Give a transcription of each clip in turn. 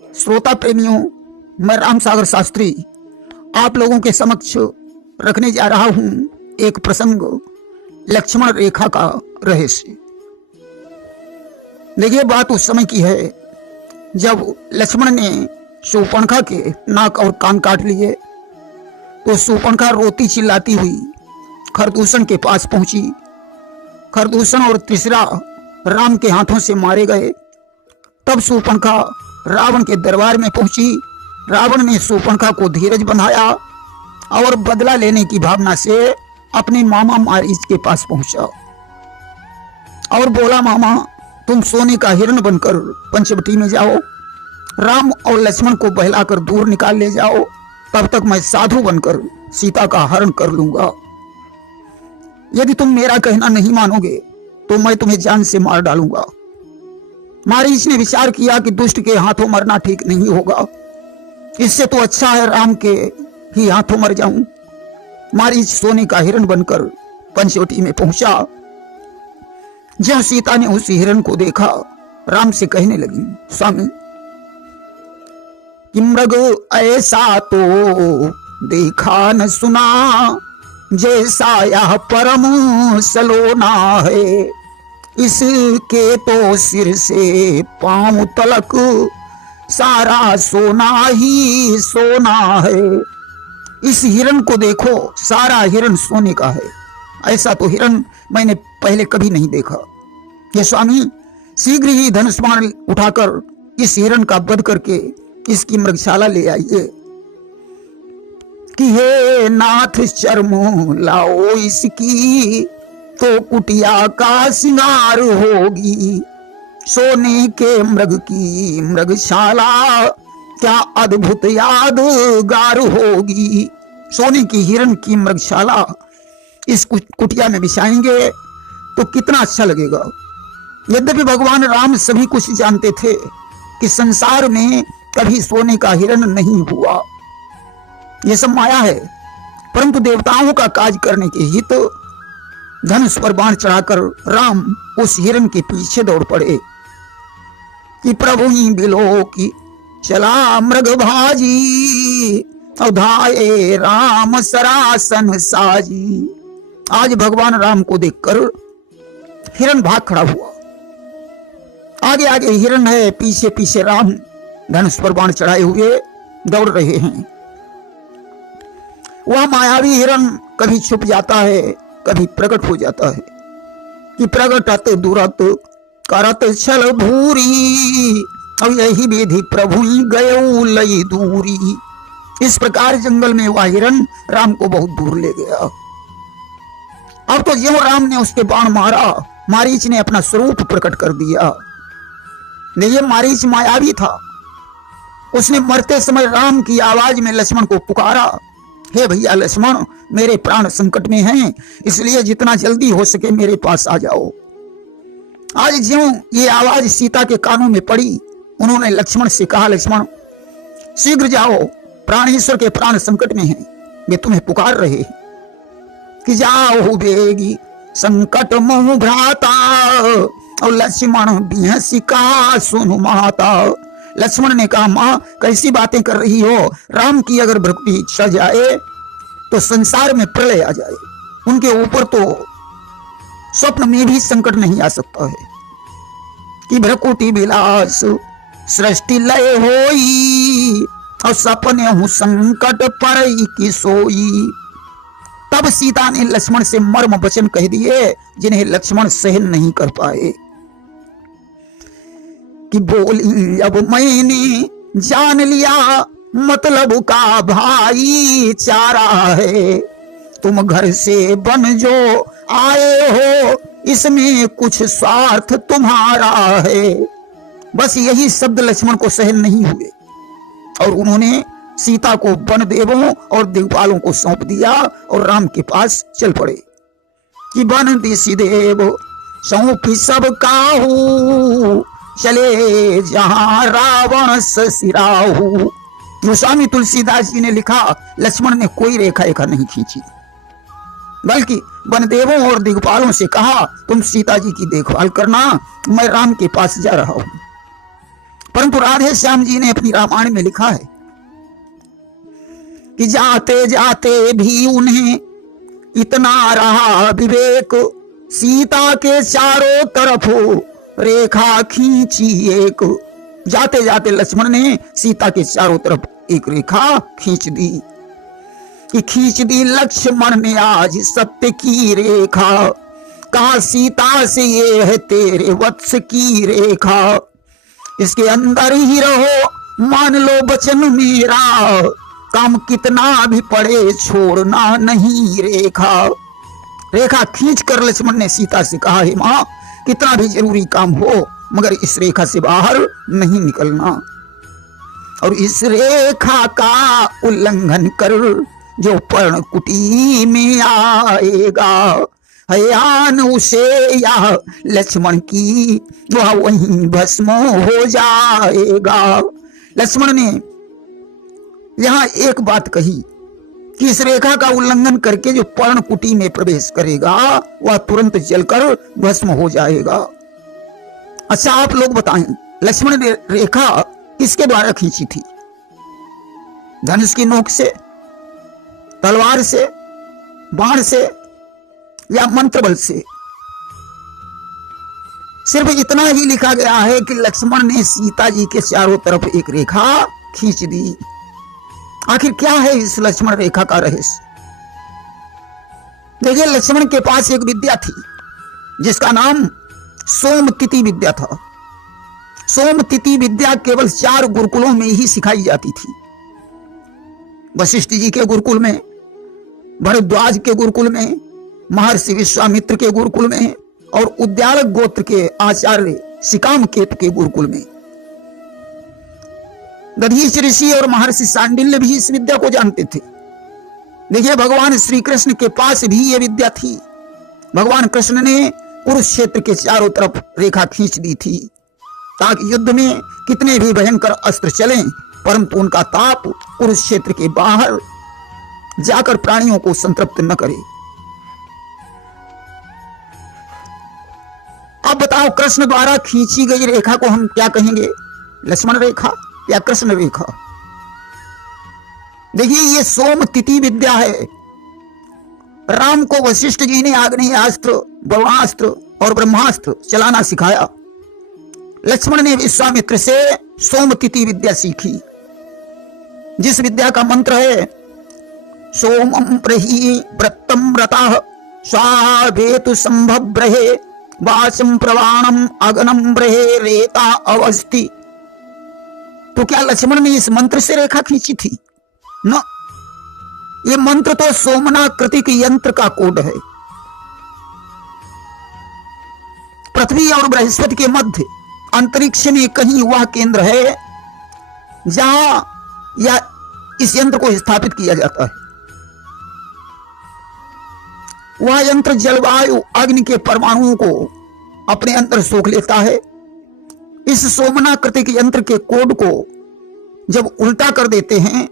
श्रोता प्रेमियों, मैं राम सागर शास्त्री आप लोगों के समक्ष रखने जा रहा हूं एक प्रसंग, लक्ष्मण रेखा का रहस्य। देखिए, बात उस समय की है जब लक्ष्मण ने शूर्पणखा के नाक और कान काट लिए तो शूर्पणखा रोती चिल्लाती हुई खरदूषण के पास पहुंची। खरदूषण और त्रिशरा राम के हाथों से मारे गए। तब शूर्पणखा रावण के दरबार में पहुंची। रावण ने शूर्पणखा को धीरज बंधाया और बदला लेने की भावना से अपने मामा मारीच के पास पहुंचा और बोला, मामा तुम सोने का हिरण बनकर पंचवटी में जाओ, राम और लक्ष्मण को बहलाकर दूर निकाल ले जाओ, तब तक मैं साधु बनकर सीता का हरण कर लूंगा। यदि तुम मेरा कहना नहीं मानोगे तो मैं तुम्हें जान से मार डालूंगा। मारीच ने विचार किया कि दुष्ट के हाथों मरना ठीक नहीं होगा, इससे तो अच्छा है राम के ही हाथों मर जाऊं। मारीच सोने का हिरण बनकर पंचवटी में पहुंचा। जब सीता ने उस हिरण को देखा, राम से कहने लगी, स्वामी कि मृग ऐसा तो देखा न सुना, जैसा यह परम सलोना है, इसके तो सिर से पांव तलक सारा सोना ही सोना है। इस हिरण को देखो, सारा हिरण सोने का है। ऐसा तो हिरण मैंने पहले कभी नहीं देखा। ये स्वामी शीघ्र ही धनुष बाण उठाकर इस हिरण का वध करके इसकी मृगशाला ले आइए कि हे नाथ चर्म लाओ इसकी, तो कुटिया का सिंगार होगी। सोने के मृग की मृगशाला क्या अद्भुत यादगार होगी। सोने की हिरण की मृगशाला इस कुटिया में बिछाएंगे तो कितना अच्छा लगेगा। यद्यपि भगवान राम सभी कुछ जानते थे कि संसार में कभी सोने का हिरण नहीं हुआ, यह सब माया है, परंतु देवताओं का काज करने के हित धनुष पर बाण चढ़ाकर राम उस हिरण के पीछे दौड़ पड़े कि प्रभु ही बिलो की चला मृग भाजी, अवधाये राम सरासन साजी। आज भगवान राम को देखकर हिरण भाग खड़ा हुआ। आगे आगे हिरण है, पीछे पीछे राम धनुष पर बाण चढ़ाए हुए दौड़ रहे हैं। वह मायावी हिरण कभी छुप जाता है, कभी प्रकट हो जाता है कि प्रगटत दुरत करत छल भूरी, और यही विधि प्रभु गयो लई दूरी। इस प्रकार जंगल में वह हिरण राम को बहुत दूर ले गया। अब तो ज्यों राम ने उसके बाण मारा, मारीच ने अपना स्वरूप प्रकट कर दिया। ये मारीच मायावी था। उसने मरते समय राम की आवाज में लक्ष्मण को पुकारा, हे भैया लक्ष्मण, मेरे प्राण संकट में हैं, इसलिए जितना जल्दी हो सके मेरे पास आ जाओ। आज ज्यों ये आवाज सीता के कानों में पड़ी, उन्होंने लक्ष्मण से कहा, लक्ष्मण शीघ्र जाओ, प्राणेश्वर के प्राण संकट में हैं, वे तुम्हें पुकार रहे हैं कि जाओ बेगी संकट मोह भ्राता, और लक्ष्मण बिहसिका सुनु माता। लक्ष्मण ने कहा, मां कैसी बातें कर रही हो, राम की अगर भक्ति इच्छा जाए तो संसार में प्रलय आ जाए, उनके ऊपर तो स्वप्न में भी संकट नहीं आ सकता है कि भ्रकुटी विलास सृष्टि लय होई, और सपने हूं संकट पर की सोई। तब सीता ने लक्ष्मण से मर्म वचन कह दिए जिन्हें लक्ष्मण सहन नहीं कर पाए कि बोली, अब मैंने जान लिया मतलब का भाई चारा है, तुम घर से बन जो आए हो, इसमें कुछ स्वार्थ तुम्हारा है। बस यही शब्द लक्ष्मण को सहन नहीं हुए और उन्होंने सीता को वन देवों और दिग्पालों को सौंप दिया और राम के पास चल पड़े कि वन देसी देव सौंपी सब काहू, चले जहां रावण ससिराहू। गोस्वामी तुलसीदास जी ने लिखा, लक्ष्मण ने कोई रेखा रेखा नहीं खींची, बल्कि वनदेवों और दिग्पालों से कहा, तुम सीता जी की देखभाल करना, मैं राम के पास जा रहा हूं। परंतु राधे श्याम जी ने अपनी रामायण में लिखा है कि जाते जाते भी उन्हें इतना रहा विवेक, सीता के चारों तरफ रेखा खींची एक। जाते जाते लक्ष्मण ने सीता के चारों तरफ एक रेखा खींच दी कि खींच दी लक्ष्मण ने आज सत्य की रेखा, कहा सीता से ये है तेरे वत्स की रेखा, इसके अंदर ही रहो मान लो वचन मेरा, काम कितना भी पड़े छोड़ना नहीं रेखा। रेखा खींचकर लक्ष्मण ने सीता से कहा, हे मां कितना भी जरूरी काम हो मगर इस रेखा से बाहर नहीं निकलना, और इस रेखा का उल्लंघन कर जो पर्णकुटी में आएगा, हयान उसे या लक्ष्मण की वह वहीं भस्म हो जाएगा। लक्ष्मण ने यहां एक बात कही कि इस रेखा का उल्लंघन करके जो पर्णकुटी में प्रवेश करेगा वह तुरंत जलकर भस्म हो जाएगा। अच्छा आप लोग बताएं, लक्ष्मण ने रेखा किसके द्वारा खींची थी? धनुष की नोक से, तलवार से, बाण से या मंत्र बल से? सिर्फ इतना ही लिखा गया है कि लक्ष्मण ने सीता जी के चारों तरफ एक रेखा खींच दी। आखिर क्या है इस लक्ष्मण रेखा का रहस्य? देखिए, लक्ष्मण के पास एक विद्या थी जिसका नाम सोमतिथि विद्या था। सोमतिथि विद्या केवल 4 गुरुकुलों में ही सिखाई जाती थी। वशिष्ठ जी के गुरुकुल में, भरद्वाज के गुरुकुल में, महर्षि विश्वामित्र के गुरुकुल में और उद्यालक गोत्र के आचार्य सिकामकेतु के गुरुकुल में। दधीच ऋषि और महर्षि सांडिल्य भी इस विद्या को जानते थे। देखिए, भगवान श्री कृष्ण के पास भी यह विद्या थी। भगवान कृष्ण ने कुरुक्षेत्र के चारों तरफ रेखा खींच दी थी ताकि युद्ध में कितने भी भयंकर अस्त्र चलें परंतु उनका ताप कुरुक्षेत्र के बाहर जाकर प्राणियों को संतृप्त न करे। अब बताओ, कृष्ण द्वारा खींची गई रेखा को हम क्या कहेंगे? लक्ष्मण रेखा या कृष्ण रेखा? देखिए, ये सोमतिथि विद्या है। राम को वशिष्ठ जी ने आग्नेयास्त्र, वरुणास्त्र और ब्रह्मास्त्र चलाना सिखाया। लक्ष्मण ने विश्वामित्र से सोमतिथि विद्या सीखी, जिस विद्या का मंत्र है सोमं प्रहि व्रतम व्रतः स्वावेतु संभव्रहे वाचम प्रवाणम अगनम ब्रहे रेता अवस्थि। तो क्या लक्ष्मण ने इस मंत्र से रेखा खींची थी? न, ये मंत्र तो सोमनाकृतिक यंत्र का कोड है। पृथ्वी और बृहस्पति के मध्य अंतरिक्ष में कहीं वह केंद्र है जहां या इस यंत्र को स्थापित किया जाता है। वह यंत्र जलवायु अग्नि के परमाणुओं को अपने अंदर सोख लेता है। इस सोमनाकृतिक यंत्र के कोड को जब उल्टा कर देते हैं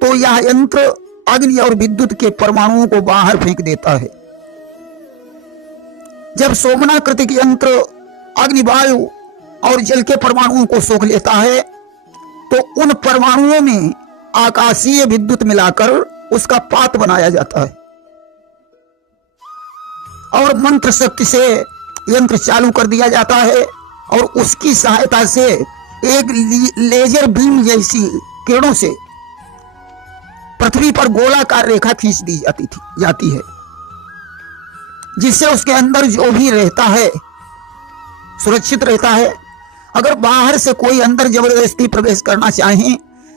तो यह यंत्र अग्नि और विद्युत के परमाणुओं को बाहर फेंक देता है। जब सोमनाकृतिक यंत्र अग्नि, वायु और जल के परमाणुओं को सोख लेता है तो उन परमाणुओं में आकाशीय विद्युत मिलाकर उसका पात बनाया जाता है और मंत्र शक्ति से यंत्र चालू कर दिया जाता है और उसकी सहायता से एक लेजर बीम जैसी किरणों से पृथ्वी पर गोलाकार रेखा खींच दी जाती है, जिससे उसके अंदर जो भी रहता है सुरक्षित रहता है। अगर बाहर से कोई अंदर जबरदस्ती प्रवेश करना चाहे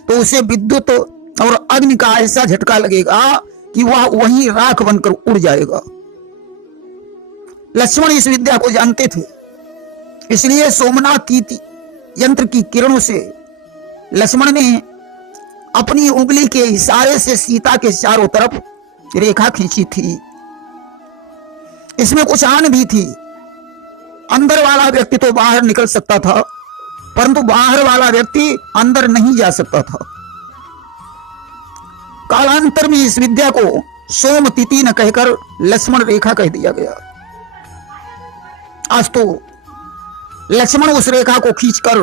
तो उसे विद्युत और अग्नि का ऐसा झटका लगेगा कि वह वहीं राख बनकर उड़ जाएगा। लक्ष्मण इस विद्या को जानते थे, इसलिए सोमनाथ यंत्र की किरणों से लक्ष्मण ने अपनी उंगली के इशारे से सीता के चारों तरफ रेखा खींची थी। इसमें कुछ आन भी थी। अंदर वाला व्यक्ति तो बाहर निकल सकता था परंतु बाहर वाला व्यक्ति अंदर नहीं जा सकता था। कालांतर में इस विद्या को सोमतिथि न कहकर लक्ष्मण रेखा कह दिया गया। आज तो लक्ष्मण उस रेखा को खींचकर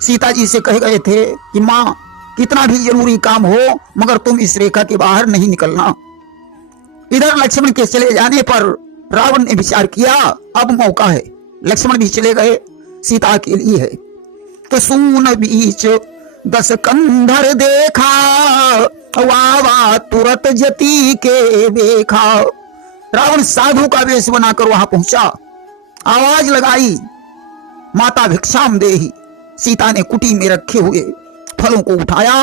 सीता जी से कह गए थे कि माँ कितना भी जरूरी काम हो मगर तुम इस रेखा के बाहर नहीं निकलना। इधर लक्ष्मण के चले जाने पर रावण ने विचार किया अब मौका है, लक्ष्मण भी चले गए, सीता के लिए है। तो सून बीच 10 कंधर देखा, वावा तुरत जती के देखा। रावण साधु का वेश बनाकर वहां पहुंचा, आवाज लगाई माता भिक्षाम देहि। सीता ने कुटी में रखे हुए फलों को उठाया,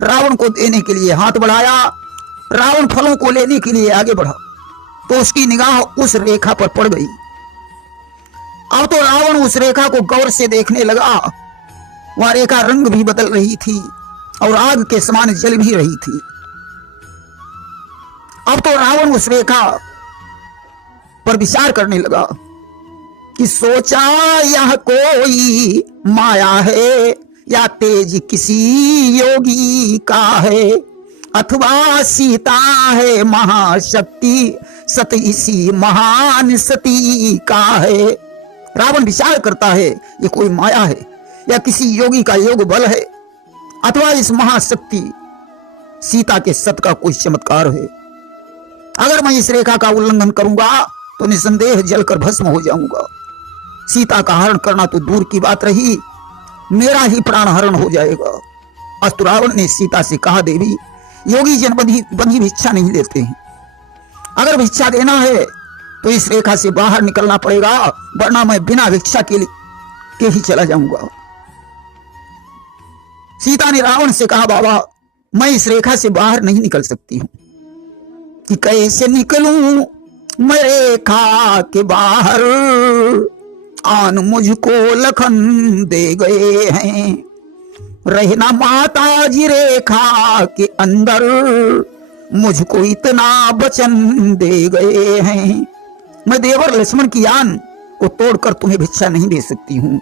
रावण को देने के लिए हाथ बढ़ाया। रावण फलों को लेने के लिए आगे बढ़ा तो उसकी निगाह उस रेखा पर पड़ गई। अब तो रावण उस रेखा को गौर से देखने लगा। वह रेखा रंग भी बदल रही थी और आग के समान जल भी रही थी। अब तो रावण उस रेखा पर विचार करने लगा कि सोचा यह कोई माया है या तेज किसी योगी का है, अथवा सीता है महाशक्ति, सत इसी महान सती का है। रावण विचार करता है ये कोई माया है या किसी योगी का योग बल है, अथवा इस महाशक्ति सीता के सत का कोई चमत्कार है। अगर मैं इस रेखा का उल्लंघन करूंगा तो निसंदेह जलकर भस्म हो जाऊंगा। सीता का हरण करना तो दूर की बात रही, मेरा ही प्राण हरण हो जाएगा। अस्तु रावण ने सीता से कहा देवी योगी जन बंधी भिक्षा नहीं लेते हैं, अगर भिक्षा देना है तो इस रेखा से बाहर निकलना पड़ेगा, वरना मैं बिना भिक्षा के ही चला जाऊंगा। सीता ने रावण से कहा बाबा मैं इस रेखा से बाहर नहीं निकल सकती हूं, कि कैसे निकलूं मैं रेखा के बाहर, आन मुझको लखन दे गए हैं, रहना माता जी रेखा के अंदर, मुझको इतना वचन दे गए हैं। मैं देवर लक्ष्मण की आन को तोड़कर तुम्हें भिक्षा नहीं दे सकती हूं।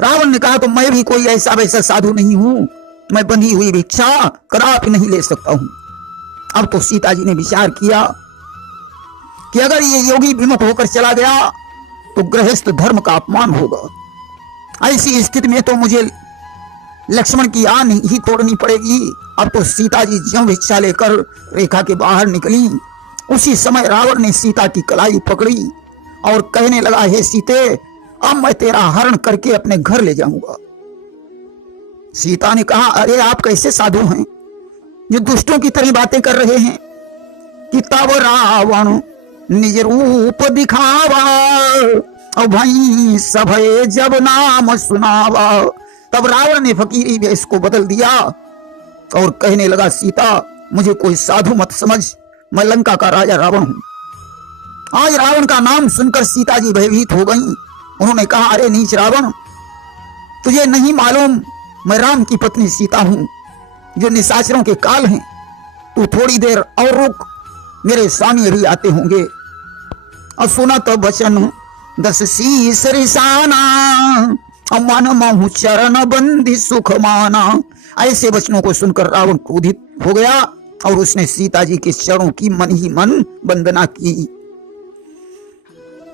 रावण ने कहा तो मैं भी कोई ऐसा वैसा साधु नहीं हूं, मैं बंधी हुई भिक्षा कदापि नहीं ले सकता हूं। अब तो सीता जी ने विचार किया कि अगर ये योगी विमुख होकर चला गया तो गृहस्थ धर्म का अपमान होगा। ऐसी स्थिति में तो मुझे लक्ष्मण की आन ही तोड़नी पड़ेगी। अब तो सीता जी ज्यों भिक्षा लेकर रेखा के बाहर निकली, उसी समय रावण ने सीता की कलाई पकड़ी और कहने लगा हे सीते अब मैं तेरा हरण करके अपने घर ले जाऊंगा। सीता ने कहा अरे आप कैसे साधु हैं जो दुष्टों की तरह बातें कर रहे हैं, कि तब रावण निज रूप दिखावा, और भाई सभे जब नाम सुनावा। तब रावण ने फकीरी वेश को बदल दिया और कहने लगा सीता मुझे कोई साधु मत समझ, मैं लंका का राजा रावण हूं। आज रावण का नाम सुनकर सीता जी भयभीत हो गईं। उन्होंने कहा अरे नीच रावण तुझे नहीं मालूम मैं राम की पत्नी सीता हूं जो निशाचरों के काल हैं, तू थोड़ी देर और रुक, मेरे स्वामी अभी आते होंगे। और सुना तो वचन 10 शीस रिसाना, मन महु चरण बंदी सुख माना। ऐसे वचनों को सुनकर रावण क्रोधित हो गया और उसने सीता जी के चरणों की मन ही मन वंदना की।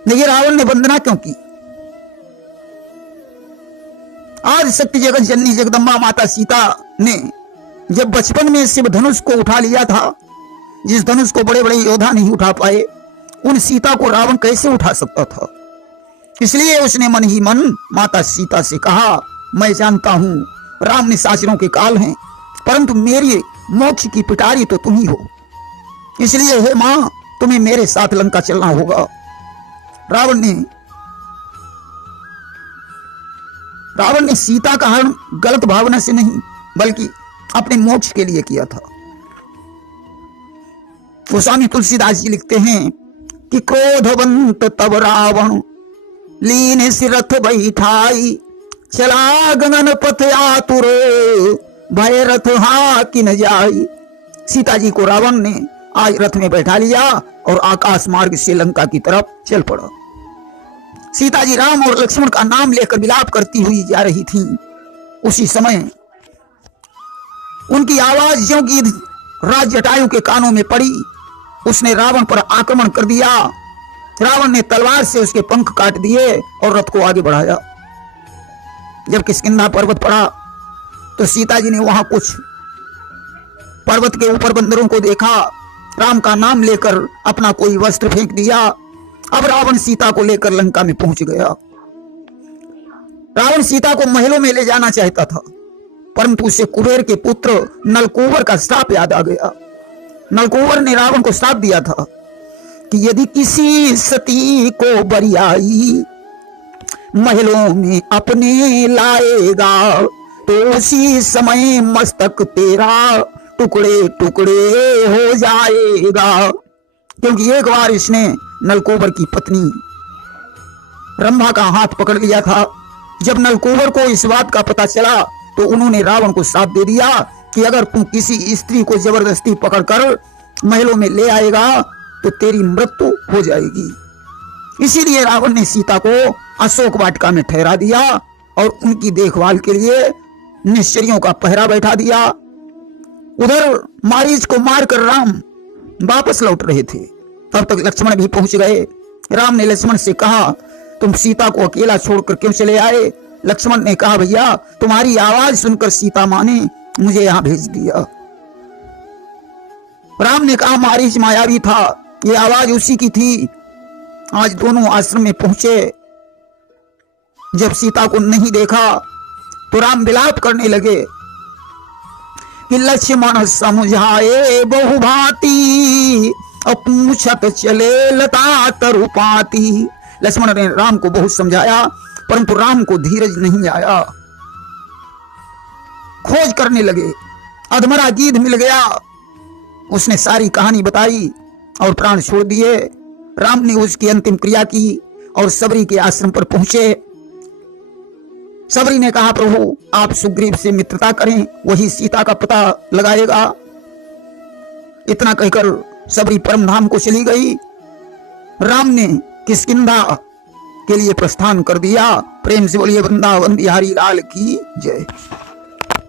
देखिए रावण ने वंदना क्यों की? आज शक्ति जगत जननी जगदम्बा माता सीता ने जब बचपन में शिव धनुष को उठा लिया था, जिस धनुष को बड़े बड़े योद्धा नहीं उठा पाए, उन सीता को रावण कैसे उठा सकता था? इसलिए उसने मन ही मन माता सीता से कहा मैं जानता हूं राम निशाचरों के काल हैं, परंतु मेरी मोक्ष की पिटारी तो तुम ही हो, इसलिए हे मां तुम्हें मेरे साथ लंका चलना होगा। रावण ने सीता का हरण गलत भावना से नहीं बल्कि अपने मोक्ष के लिए किया था। गोस्वामी तुलसीदास जी लिखते हैं कि क्रोधवंत तब रावण लीन सिरथ बैठाई, चला गगन पथ आतुर भय रथ हाकिन जाई। सीता जी को रावण ने आज रथ में बैठा लिया और आकाश मार्ग से लंका की तरफ चल पड़ा। सीता जी राम और लक्ष्मण का नाम लेकर विलाप करती हुई जा रही थी। उसी समय उनकी आवाज ज्यों की राज जटायु के कानों में पड़ी, उसने रावण पर आक्रमण कर दिया। रावण ने तलवार से उसके पंख काट दिए और रथ को आगे बढ़ाया। जब किष्किंधा पर्वत पड़ा तो सीता जी ने वहां कुछ पर्वत के ऊपर बंदरों को देखा, राम का नाम लेकर अपना कोई वस्त्र फेंक दिया। अब रावण सीता को लेकर लंका में पहुंच गया। रावण सीता को महलों में ले जाना चाहता था, परंतु उसे कुबेर के पुत्र नलकूबर का श्राप याद आ गया। नलकूबर ने रावण को श्राप दिया था कि यदि किसी सती को बरियाई महलों में अपने लाएगा तो उसी समय मस्तक तेरा टुकड़े टुकड़े हो जाएगा। क्योंकि एक बार इसने नलकूबर की पत्नी रंभा का हाथ पकड़ लिया था। जब नलकूबर को इस बात का पता चला तो उन्होंने रावण को श्राप दे दिया कि अगर तू किसी स्त्री को जबरदस्ती पकड़कर महलों में ले आएगा तो तेरी मृत्यु हो जाएगी। इसीलिए रावण ने सीता को अशोक वाटिका में ठहरा दिया और उनकी देखभाल के लिए निश्चरियों का पहरा बैठा दिया। उधर मारीच को मारकर राम वापस लौट रहे थे, तब तक लक्ष्मण भी पहुंच गए। राम ने लक्ष्मण से कहा, तुम सीता को अकेला छोड़कर क्यों चले आए? लक्ष्मण ने कहा, भैया तुम्हारी आवाज सुनकर सीता माँ ने मुझे यहां भेज दिया। राम ने कहा, मारीच मायावी था, ये आवाज उसी की थी। आज दोनों आश्रम में पहुंचे। जब सीता को नहीं देखा तो राम विलाप करने लगे कि लक्ष्मण समझाए बहुभांति पूछत चले लता तरुपाती। लक्ष्मण ने राम को बहुत समझाया, परंतु राम को धीरज नहीं आया। खोज करने लगे, अधमरा गीध मिल गया, उसने सारी कहानी बताई और प्राण छोड़ दिए। राम ने उसकी अंतिम क्रिया की और सबरी के आश्रम पर पहुंचे। सबरी ने कहा, प्रभु आप सुग्रीव से मित्रता करें, वही सीता का पता लगाएगा। इतना कहकर सबरी परम धाम को चली गई। राम ने किष्किंधा के लिए प्रस्थान कर दिया। प्रेम से बोलिए वृंदावन बिहारी लाल की जय।